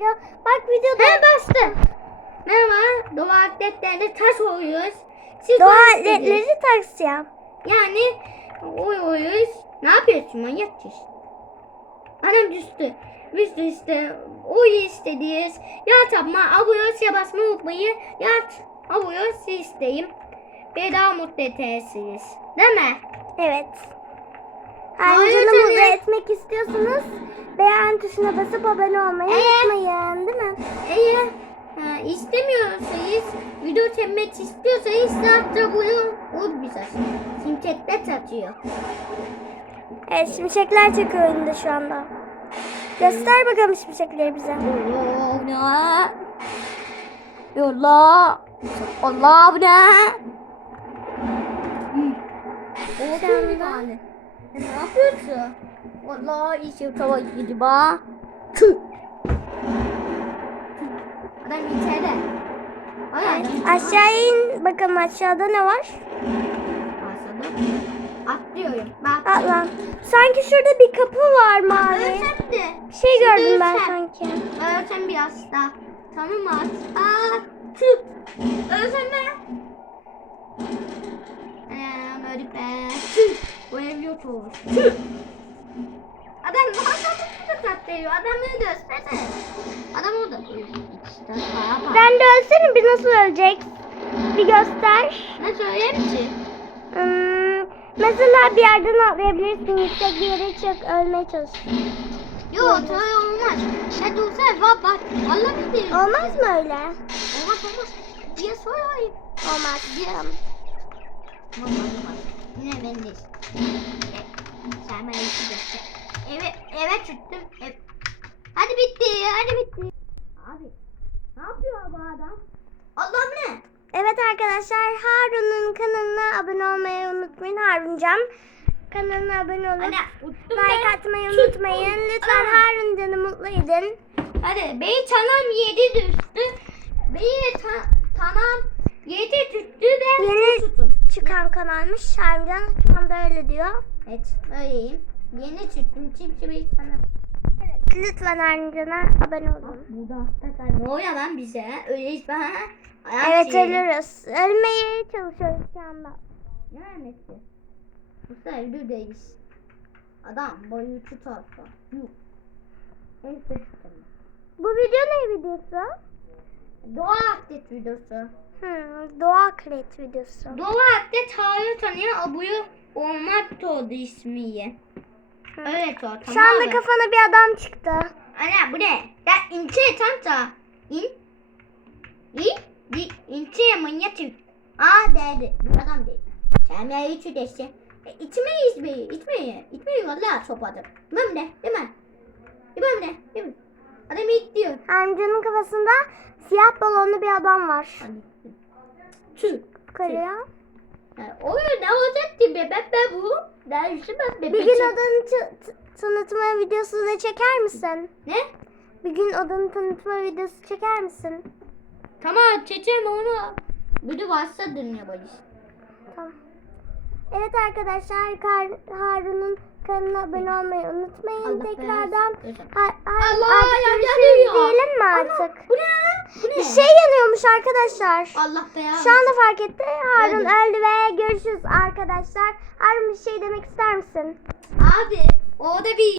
Ya bak videoda. He bastı. Merhaba. Doğa atletlerde taş oynuyoruz. Siz Doğa atletleri taksiyem. Yani oynuyoruz. Ne yapıyorsun manyak çiş? Anam düştü. Biz de işte oy istediyiz. Ya tapma abone ya basma unutmayın. Ya abone siz isteyim. Beni daha mutlu edersiniz. Değil mi? Evet. Canım. mutlu etmek istiyorsanız beğen tuşuna basıp abone olmayı Ee? unutmayın değil mi? Eğer ha, istemiyorsanız, video çekmek istiyorsanız zaten bunu o bize. Simçekte satıyor. Evet şimşekler çekiyor önünde şu anda. Göster bakalım şimşekleri bize. Yola. Yola. Allah bu ne? Oldu tane. Ne yapıyorsun? Vallahi işim tava gidiyor ba. Adam içeride. Ay, Aşağıya in bakalım aşağıda ne var? Atlıyorum. Bak. Atlan. Sanki şurada bir kapı var mavi. Ölsem de. Bir şey Şimdi gördüm ben ölsem. sanki. Ölsem biraz da. Tanımaz. Aa, tüh. Ölsem be. Öldük be. Bu ev yok. Tüh. Adam muhakkak da tatlıyor. Adam ne göstersene. Adam orada. İşte para var. Sen de ölsene bir nasıl ölecek? Bir göster. Ne söyleyeyim ki? Hmm, mesela bir yerden atlayabilirsin. Yüksek bir yere çık. Ölmeye çalış. Yok öyle olmaz. Ne dursana bak bak. Allah bilir. Olmaz mı öyle? Olmaz olmaz. Diye sorayım. Olmaz. Tamam. Yine ben. E, bana iki göster. Evet, evet tuttum. Evet. Hadi bitti, hadi bitti. Abi, ne yapıyor bu adam? Allah'ım ne? Evet arkadaşlar Harun'un kanalına abone olmayı unutmayın. Harun Can kanalına abone uttum like ben. atmayı unutmayın. Lütfen Aa. Harun Can'ı mutlu edin. Hadi, benim tanam yedi düştü. Benim ta tanam yedi düştü ve Yeni. Çıkan kanalmış. Harun Can şu anda öyle diyor. Evet, öyleyim. Yeni çıktım benim tanam. Evet, lütfen Harun Can'a abone olun. Burada hakikaten ne oluyor lan bize? Öyleyiz ben. Ayak Evet ölürüz. Ölmeye çalışıyoruz şu anda. Ne annesi? Bu sefer evdeyiz. Adam boyu tutarsa. Yuh. En. Bu video ne videosu? Doğa atlet videosu. Hmm, doğa kret videosu. Doğa atlet Harun tanıyor abuyu olmak oldu ismiye. Hı. Evet o tamam Şu anda mı? kafana bir adam çıktı. Ana bu ne? Ya ince tanta. İn. İn. Di, ince manyak. Aa değdi. Bu adam değil. Sen ya içi deşti. E, içmeyiz be. İçmeyi. İçmeyi valla sopadı. Bilmem ne. Mi? Bilmem ne. Mi? Adam it diyor. Amcanın kafasında siyah balonlu bir adam var. Hadi. Tüh. Yukarıya. Yani, ne olacak ki bebek be bu? Ben üşümez bebek. Bir gün t- tanıtma videosu da çeker misin? Ne? Bir gün odanın tanıtma videosu çeker misin? Tamam çeçem onu. Biri varsa dinle bayız. Tamam. Evet arkadaşlar Kar- Harun'un kanalına abone olmayı unutmayın. Allah Tekrardan. Ha- ha- Allah, artık ya- görüşürüz yanıyor. diyelim mi Ana, artık? Bu ne? Bu ne? Bir şey yanıyormuş arkadaşlar. Allah belanı. Şu anda fark etti. Harun Öldü. öldü ve görüşürüz arkadaşlar. Harun bir şey demek ister misin? Abi orada bir